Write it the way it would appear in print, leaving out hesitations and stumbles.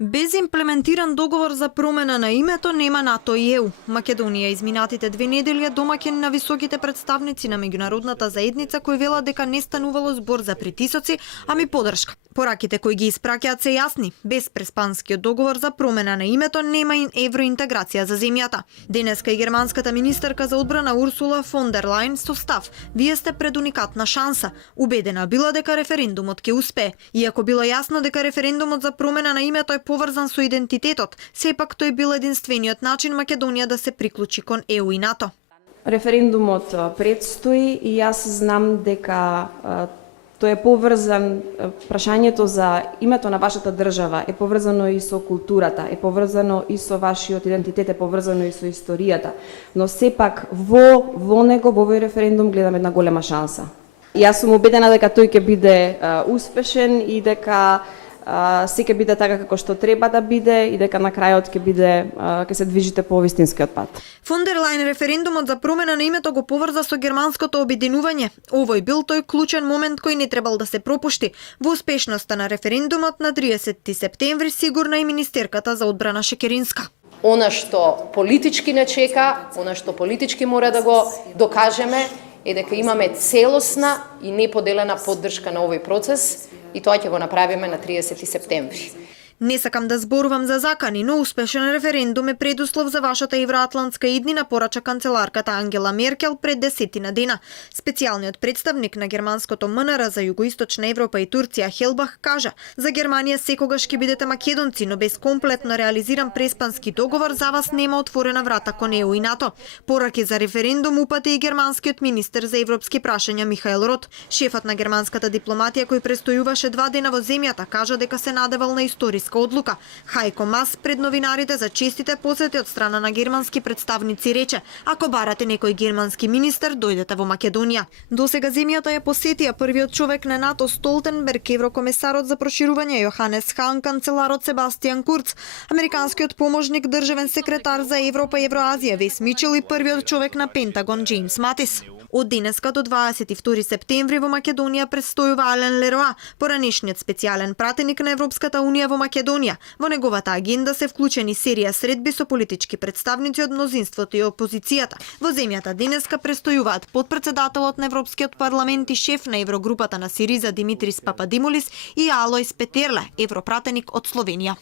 Без имплементиран договор за промена на името нема НАТО и ЕУ. Македонија изминатите 2 недели е домаќин на високите представници на меѓународната заедница кои велат дека не станувало збор за притисоци, ами поддршка. Пораките кои ги испраќаат се јасни. Без преспанскиот договор за промена на името нема евроинтеграција за земјата. Денеска и германската министерка за одбрана Урсула фон дер Лајн со став: "Вие сте пред уникатна шанса." Убедена била дека референдумот ќе успее. Иако било јасно дека референдумот за промена на името е поврзан со идентитетот, сепак тој бил единствениот начин Македонија да се приклучи кон ЕУ и НАТО. Референдумот предстои и јас знам дека тој е поврзан, прашањето за името на вашата држава е поврзано и со културата, е поврзано и со вашиот идентитет, е поврзано и со историјата, но сепак во него, во овој референдум гледам една голема шанса. Јас сум убедена дека тој ќе биде успешен и дека се ќе биде така како што треба да биде и дека на крајот ќе се движите по вистинскиот пат. Фон дер Лајн референдумот за промена на името го поврза со германското обединување. Овој бил тој клучен момент кој не требал да се пропушти. Во успешноста на референдумот на 30 септември сигурна и министерката за одбрана Шекеринска. Она што политички не чека, она што политички мора да го докажеме е дека имаме целосна и неподелена поддршка на овој процес и тоа ќе го направиме на 30 септември. Не сакам да зборувам за закани, но успешен референдум е предуслов за вашата евроатлантска иднина, порача канцеларката Ангела Меркел пред 10 дена. Специјалниот представник на германското МНР за Југоисточна Европа и Турција Хелбах кажа: "За Германија секогаш ќе бидете македонци, но без комплетно реализиран преспански договор за вас нема отворена врата кон ЕУ и НАТО." Пораки за референдум упати и германскиот министер за европски прашања Михаел Рот. Шефот на германската дипломатија кој престојуваше 2 дена во земјата кажа дека се надевал на историска одлука. Хајко Мас пред новинарите за честите посети од страна на германски представници рече: "Ако барате некој германски министер, дојдете во Македонија." Досега земјата ја посетија првиот човек на НАТО Столтенберг, еврокомесарот за проширување Јоханес Хан, канцеларот Себастијан Курц, американскиот поможник државен секретар за Европа и Евроазија Вес Мичел и првиот човек на Пентагон Џејмс Матис. Од денеска до 22 септември во Македонија престојува Ален Лероа, поранешниот специјален пратеник на Европската унија во Македонија. Во неговата агенда се вклучени серија средби со политички представници од мнозинството и опозицијата. Во земјата денеска престојуваат потпредседателот на Европскиот парламент и шеф на Еврогрупата на Сириза Димитрис Пападимулис и Алојс Петерле, европратеник од Словенија.